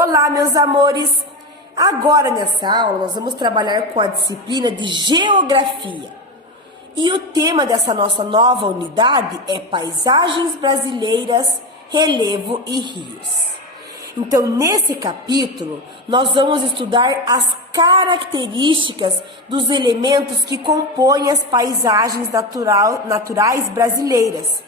Olá, meus amores! Agora, nessa aula, nós vamos trabalhar com a disciplina de Geografia. E o tema dessa nossa nova unidade é Paisagens Brasileiras, Relevo e Rios. Então, nesse capítulo, nós vamos estudar as características dos elementos que compõem as paisagens naturais brasileiras,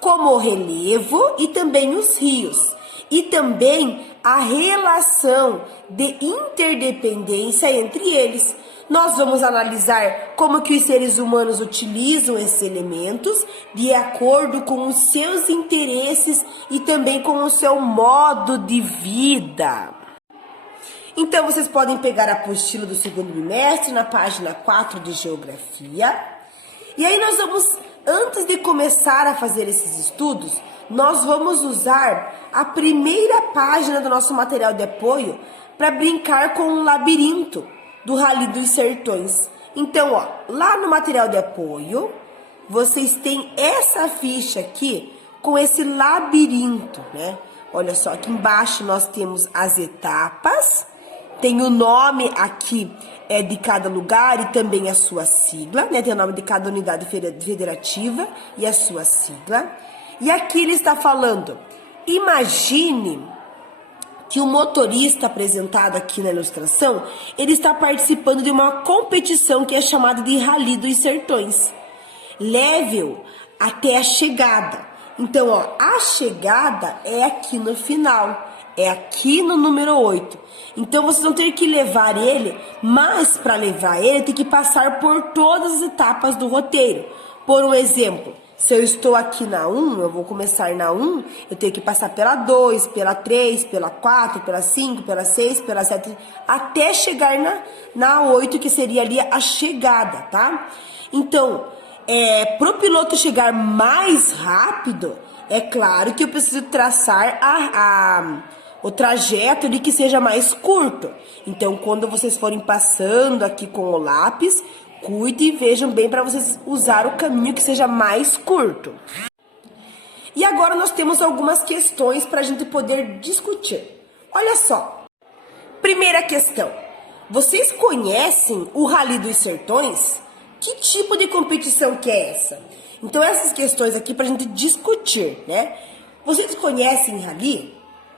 como o relevo e também os rios, e também a relação de interdependência entre eles. Nós vamos analisar como que os seres humanos utilizam esses elementos de acordo com os seus interesses e também com o seu modo de vida. Então, vocês podem pegar a apostila do segundo bimestre na página 4 de Geografia. E aí nós vamos, antes de começar a fazer esses estudos, nós vamos usar a primeira página do nosso material de apoio para brincar com um labirinto do Rally dos Sertões. Então, ó, lá no material de apoio, vocês têm essa ficha aqui com esse labirinto, né? Olha só, aqui embaixo nós temos as etapas, tem o nome aqui de cada lugar e também a sua sigla, né? Tem o nome de cada unidade federativa e a sua sigla. E aqui ele está falando, imagine que o motorista apresentado aqui na ilustração, ele está participando de uma competição que é chamada de Rally dos Sertões. Leve-o até a chegada. Então, ó, a chegada é aqui no final, é aqui no número 8. Então, vocês vão ter que levar ele, mas para levar ele, tem que passar por todas as etapas do roteiro. Por um exemplo, se eu estou aqui na 1, eu vou começar na 1, eu tenho que passar pela 2, pela 3, pela 4, pela 5, pela 6, pela 7, até chegar na 8, que seria ali a chegada, tá? Então, para o piloto chegar mais rápido, é claro que eu preciso traçar o trajeto de que seja mais curto. Então, quando vocês forem passando aqui com o lápis, cuide e vejam bem para vocês usar o caminho que seja mais curto. E agora nós temos algumas questões para a gente poder discutir. Olha só. Primeira questão. Vocês conhecem o Rally dos Sertões? Que tipo de competição que é essa? Então essas questões aqui para a gente discutir, né? Vocês conhecem rally?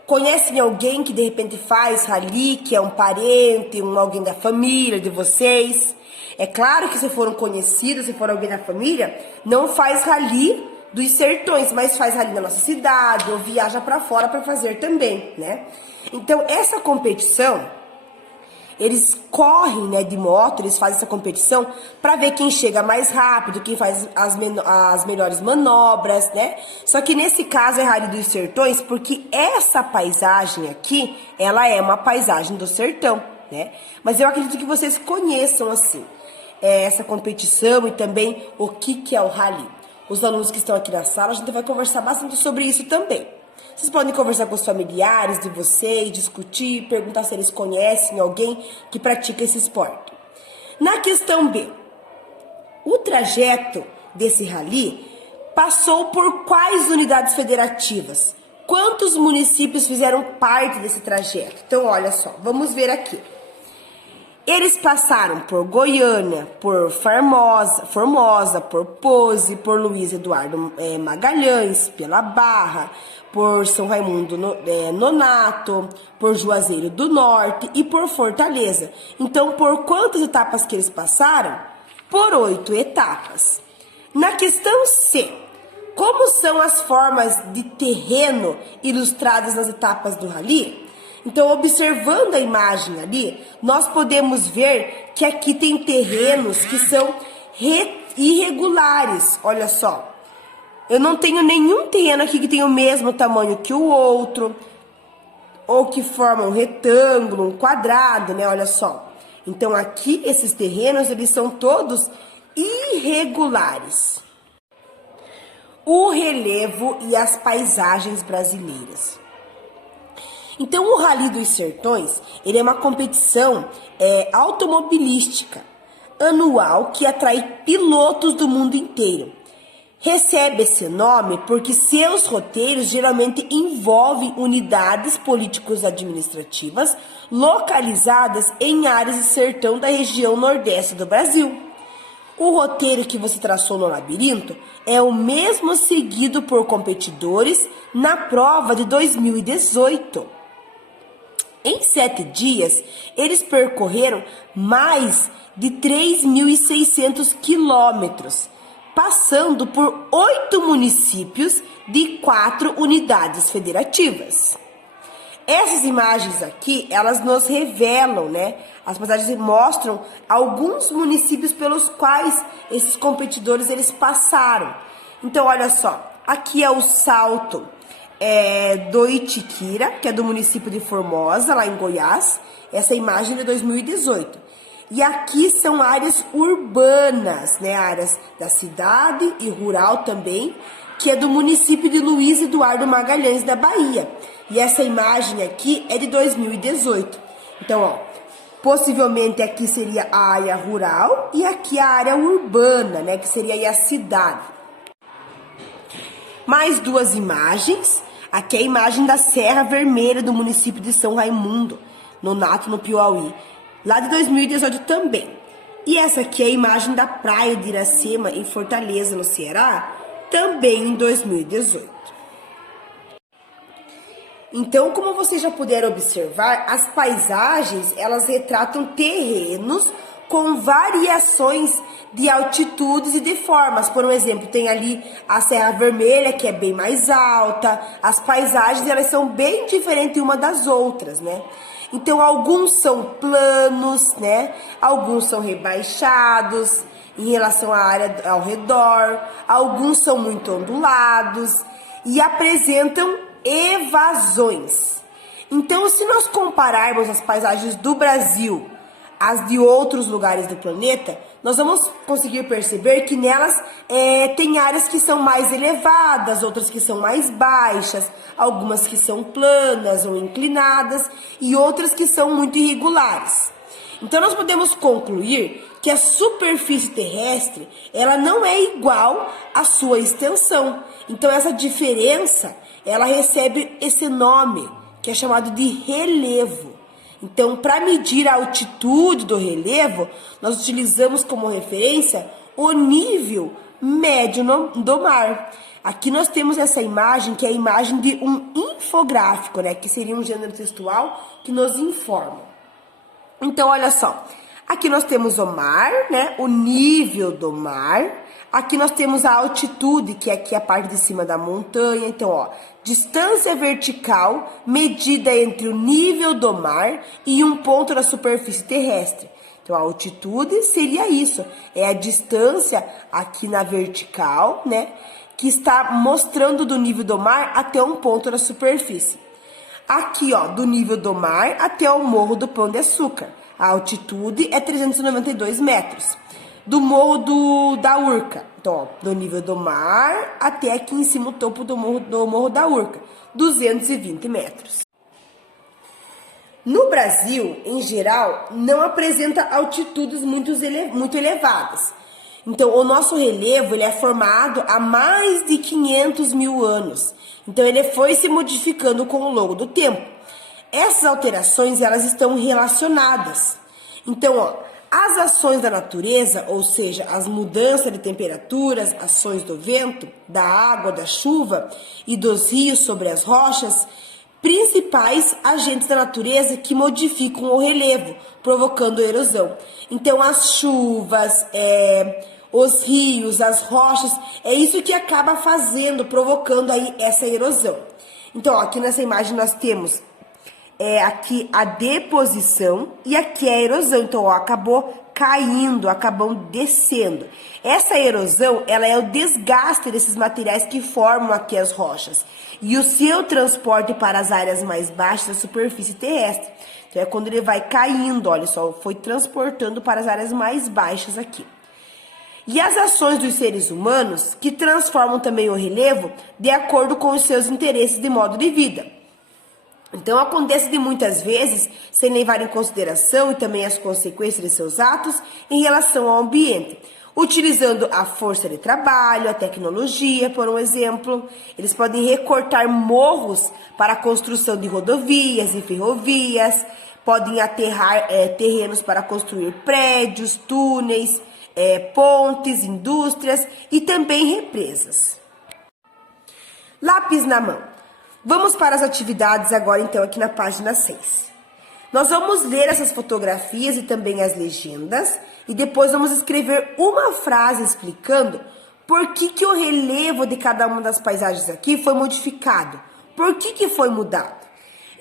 Conhecem alguém que de repente faz rally, que é um parente, alguém da família de vocês? É claro que se for um conhecido, se for alguém da família, não faz Rally dos Sertões, mas faz rally na nossa cidade ou viaja para fora para fazer também, né? Então, essa competição, eles correm, né, de moto, eles fazem essa competição para ver quem chega mais rápido, quem faz as melhores manobras, né? Só que nesse caso é Rally dos Sertões, porque essa paisagem aqui, ela é uma paisagem do sertão, né? Mas eu acredito que vocês conheçam, assim, essa competição e também o que é o rally. Os alunos que estão aqui na sala, a gente vai conversar bastante sobre isso também. Vocês podem conversar com os familiares de vocês, discutir, perguntar se eles conhecem alguém que pratica esse esporte. Na questão B, o trajeto desse rally passou por quais unidades federativas? Quantos municípios fizeram parte desse trajeto? Então, olha só, vamos ver aqui. Eles passaram por Goiânia, por Formosa, por Pose, por Luiz Eduardo Magalhães, pela Barra, por São Raimundo Nonato, por Juazeiro do Norte e por Fortaleza. Então, por quantas etapas que eles passaram? Por 8 etapas. Na questão C, como são as formas de terreno ilustradas nas etapas do rally? Então, observando a imagem ali, nós podemos ver que aqui tem terrenos que são irregulares. Olha só, eu não tenho nenhum terreno aqui que tem o mesmo tamanho que o outro, ou que forma um retângulo, um quadrado, né? Olha só. Então, aqui, esses terrenos, eles são todos irregulares. O relevo e as paisagens brasileiras. Então, o Rally dos Sertões, ele é uma competição automobilística anual que atrai pilotos do mundo inteiro. Recebe esse nome porque seus roteiros geralmente envolvem unidades políticos-administrativas localizadas em áreas de sertão da região nordeste do Brasil. O roteiro que você traçou no labirinto é o mesmo seguido por competidores na prova de 2018. Em 7 dias, eles percorreram mais de 3.600 quilômetros, passando por 8 municípios de 4 unidades federativas. Essas imagens aqui, elas nos revelam, né? As paisagens mostram alguns municípios pelos quais esses competidores eles passaram. Então, olha só, aqui é o salto do Itiquira, que é do município de Formosa, lá em Goiás. Essa imagem é de 2018. E aqui são áreas urbanas, né? Áreas da cidade e rural também, que é do município de Luiz Eduardo Magalhães, da Bahia. E essa imagem aqui é de 2018. Então, ó, possivelmente aqui seria a área rural e aqui a área urbana, né? Que seria aí a cidade. Mais 2 imagens. Aqui é a imagem da Serra Vermelha do município de São Raimundo, no Nato, no Piauí, lá de 2018 também. E essa aqui é a imagem da praia de Iracema, em Fortaleza, no Ceará, também em 2018. Então, como vocês já puderam observar, as paisagens, elas retratam terrenos com variações de altitudes e de formas. Por exemplo, tem ali a Serra Vermelha, que é bem mais alta. As paisagens, elas são bem diferentes uma das outras, né? Então, alguns são planos, né? Alguns são rebaixados em relação à área ao redor. Alguns são muito ondulados e apresentam evasões. Então, se nós compararmos as paisagens do Brasil às de outros lugares do planeta, nós vamos conseguir perceber que nelas tem áreas que são mais elevadas, outras que são mais baixas, algumas que são planas ou inclinadas e outras que são muito irregulares. Então, nós podemos concluir que a superfície terrestre, ela não é igual à sua extensão. Então, essa diferença, ela recebe esse nome, que é chamado de relevo. Então, para medir a altitude do relevo, nós utilizamos como referência o nível médio do mar. Aqui nós temos essa imagem, que é a imagem de um infográfico, né? Que seria um gênero textual que nos informa. Então, olha só. Aqui nós temos o mar, né? O nível do mar. Aqui nós temos a altitude, que é aqui a parte de cima da montanha. Então, ó, distância vertical medida entre o nível do mar e um ponto da superfície terrestre. Então, a altitude seria isso. É a distância aqui na vertical, né? Que está mostrando do nível do mar até um ponto da superfície. Aqui, ó, do nível do mar até o Morro do Pão de Açúcar. A altitude é 392 metros. Do Morro da Urca. Então, ó, do nível do mar até aqui em cima o topo do Morro da Urca. 220 metros. No Brasil, em geral, não apresenta altitudes muito elevadas. Então, o nosso relevo ele é formado há mais de 500 mil anos. Então, ele foi se modificando com o longo do tempo. Essas alterações, elas estão relacionadas. Então, ó, as ações da natureza, ou seja, as mudanças de temperaturas, ações do vento, da água, da chuva e dos rios sobre as rochas, principais agentes da natureza que modificam o relevo, provocando erosão. Então, as chuvas, os rios, as rochas, é isso que acaba provocando aí essa erosão. Então, ó, aqui nessa imagem nós temos aqui a deposição e aqui a erosão. Então, ó, acabou caindo, acabou descendo. Essa erosão, ela é o desgaste desses materiais que formam aqui as rochas e o seu transporte para as áreas mais baixas da superfície terrestre. Então, é quando ele vai caindo, olha só, foi transportando para as áreas mais baixas aqui. E as ações dos seres humanos, que transformam também o relevo de acordo com os seus interesses de modo de vida. Então, acontece de muitas vezes, sem levar em consideração e também as consequências de seus atos em relação ao ambiente, utilizando a força de trabalho, a tecnologia, por um exemplo. Eles podem recortar morros para a construção de rodovias e ferrovias, podem aterrar terrenos para construir prédios, túneis, pontes, indústrias e também represas. Lápis na mão. Vamos para as atividades agora, então, aqui na página 6. Nós vamos ler essas fotografias e também as legendas, e depois vamos escrever uma frase explicando por que o relevo de cada uma das paisagens aqui foi modificado, por que foi mudado.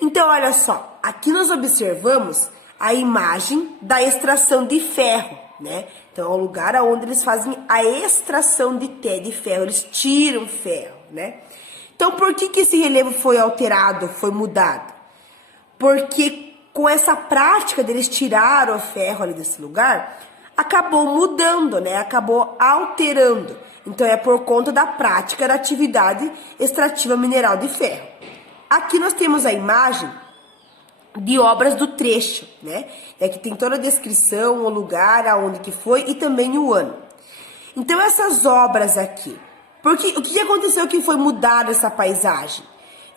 Então, olha só, aqui nós observamos a imagem da extração de ferro, né? Então, é o lugar onde eles fazem a extração de ferro, eles tiram ferro, né? Então, por que esse relevo foi alterado, foi mudado? Porque com essa prática deles tirar o ferro ali desse lugar, acabou mudando, né? Acabou alterando. Então, é por conta da prática da atividade extrativa mineral de ferro. Aqui nós temos a imagem de obras do trecho, né? Aqui tem toda a descrição, o lugar, aonde que foi e também o ano. Então, essas obras aqui, porque o que aconteceu que foi mudado essa paisagem?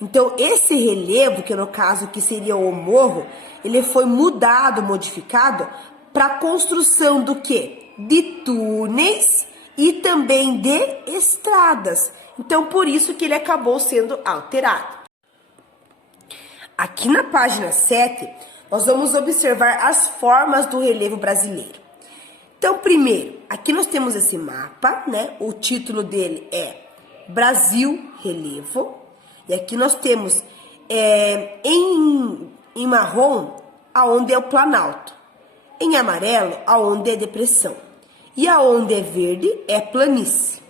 Então, esse relevo, que no caso que seria o morro, ele foi mudado, modificado para a construção do quê? De túneis e também de estradas. Então, por isso que ele acabou sendo alterado. Aqui na página 7, nós vamos observar as formas do relevo brasileiro. Então, primeiro, aqui nós temos esse mapa, né? O título dele é Brasil Relevo. E aqui nós temos em marrom, aonde é o Planalto. Em amarelo, aonde é depressão. E aonde é verde, é planície.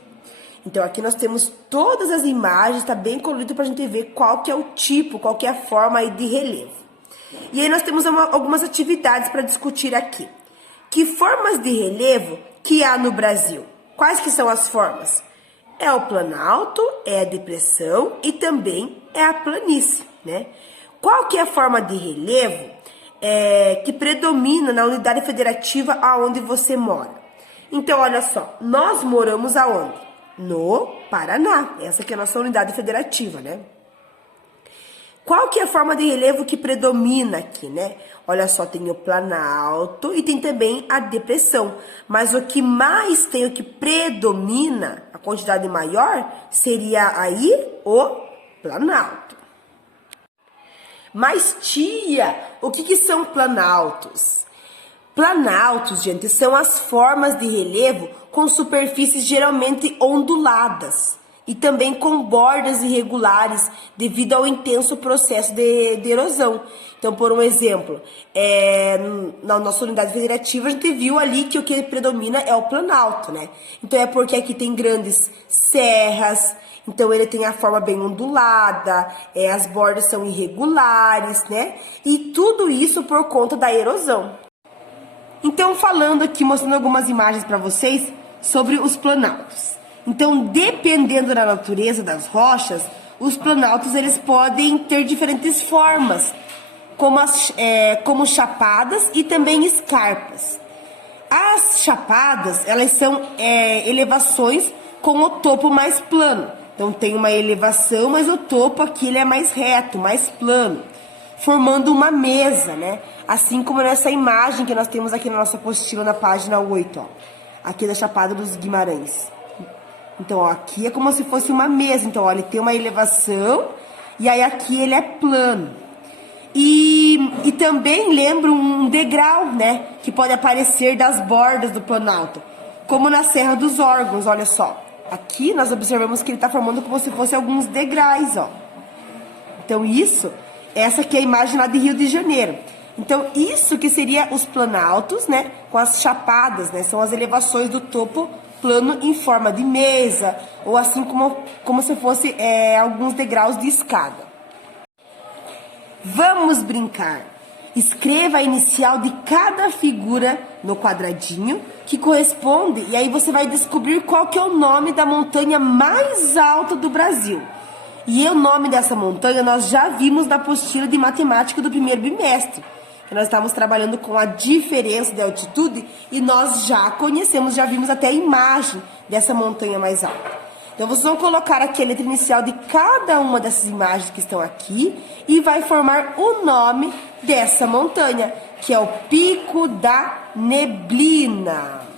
Então, aqui nós temos todas as imagens, tá bem colorido para a gente ver qual que é o tipo, qual que é a forma aí de relevo. E aí nós temos algumas atividades para discutir aqui. Que formas de relevo que há no Brasil? Quais que são as formas? É o planalto, é a depressão e também é a planície, né? Qual que é a forma de relevo que predomina na unidade federativa aonde você mora? Então, olha só, nós moramos aonde? No Paraná. Essa que é a nossa unidade federativa, né? Qual que é a forma de relevo que predomina aqui, né? Olha só, tem o planalto e tem também a depressão. Mas o que mais tem, o que predomina, a quantidade maior, seria aí o planalto. Mas, tia, o que são planaltos? Planaltos, gente, são as formas de relevo com superfícies geralmente onduladas e também com bordas irregulares devido ao intenso processo de erosão. Então, por um exemplo, na nossa unidade federativa, a gente viu ali que o que predomina é o planalto, né? Então, é porque aqui tem grandes serras, então ele tem a forma bem ondulada, as bordas são irregulares, né? E tudo isso por conta da erosão. Então, falando aqui, mostrando algumas imagens para vocês sobre os planaltos. Então, dependendo da natureza das rochas, os planaltos eles podem ter diferentes formas, como chapadas e também escarpas. As chapadas, elas são elevações com o topo mais plano. Então, tem uma elevação, mas o topo aqui ele é mais reto, mais plano, formando uma mesa, né? Assim como nessa imagem que nós temos aqui na nossa apostila na página 8, ó. Aqui da Chapada dos Guimarães. Então, ó, aqui é como se fosse uma mesa. Então, ó, ele tem uma elevação e aí aqui ele é plano. E também lembra um degrau, né? Que pode aparecer das bordas do planalto. Como na Serra dos Órgãos, olha só. Aqui nós observamos que ele está formando como se fosse alguns degraus, ó. Então, essa aqui é a imagem lá de Rio de Janeiro. Então, isso que seria os planaltos, né? Com as chapadas, né? São as elevações do topo plano em forma de mesa, ou assim como se fosse alguns degraus de escada. Vamos brincar. Escreva a inicial de cada figura no quadradinho que corresponde, e aí você vai descobrir qual que é o nome da montanha mais alta do Brasil. E o nome dessa montanha nós já vimos na apostila de matemática do primeiro bimestre. Nós estávamos trabalhando com a diferença de altitude e nós já conhecemos, já vimos até a imagem dessa montanha mais alta. Então vocês vão colocar aqui a letra inicial de cada uma dessas imagens que estão aqui e vai formar o nome dessa montanha, que é o Pico da Neblina.